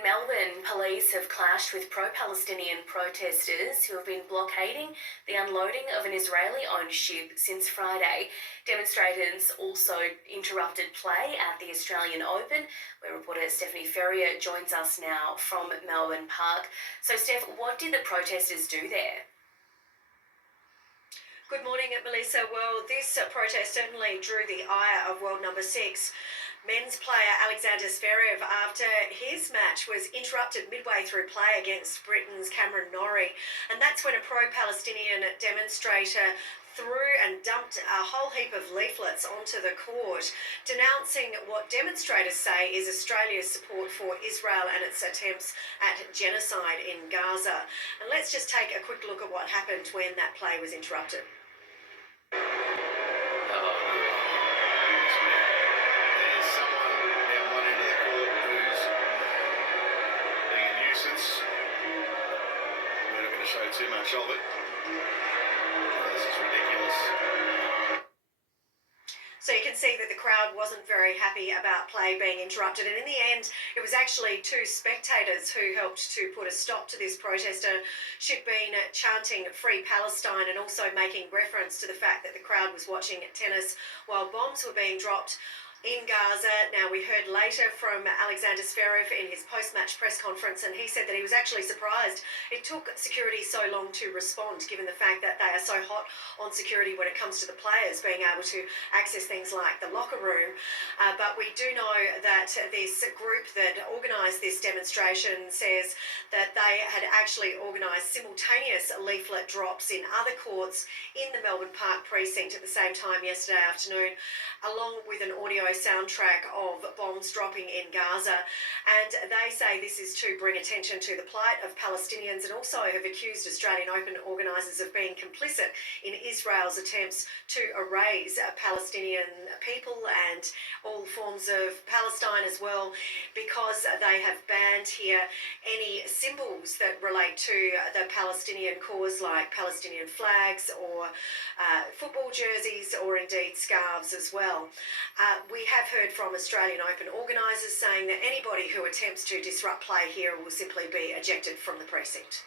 In Melbourne, police have clashed with pro-Palestinian protesters who have been blockading the unloading of an Israeli-owned ship since Friday. Demonstrators also interrupted play at the Australian Open, where reporter Stephanie Ferrier joins us now from Melbourne Park. So, Steph, what did the protesters do there? Good morning, Melissa. Well, this protest certainly drew the ire of world number 6. Men's player Alexander Zverev, after his match was interrupted midway through play against Britain's Cameron Norrie. And that's when a pro-Palestinian demonstrator threw and dumped a whole heap of leaflets onto the court, denouncing what demonstrators say is Australia's support for Israel and its attempts at genocide in Gaza. And let's just take a quick look at what happened when that play was interrupted. We're not going to show too much of it. This is ridiculous. So you can see that the crowd wasn't very happy about play being interrupted, and in the end it was actually 2 spectators who helped to put a stop to this protester. She'd been chanting Free Palestine and also making reference to the fact that the crowd was watching tennis while bombs were being dropped in Gaza. Now, we heard later from Alexander Zverev in his post-match press conference, and he said that he was actually surprised it took security so long to respond, given the fact that they are so hot on security when it comes to the players being able to access things like the locker room. But we do know that this group that organised this demonstration says that they had actually organised simultaneous leaflet drops in other courts in the Melbourne Park precinct at the same time yesterday afternoon, along with an audio soundtrack of bombs dropping in Gaza. And they say this is to bring attention to the plight of Palestinians, and also have accused Australian Open organisers of being complicit in Israel's attempts to erase Palestinian people and all forms of Palestine as well, because they have banned here any symbols that relate to the Palestinian cause, like Palestinian flags or football jerseys, or indeed scarves as well. We have heard from Australian Open organisers saying that anybody who attempts to disrupt play here will simply be ejected from the precinct.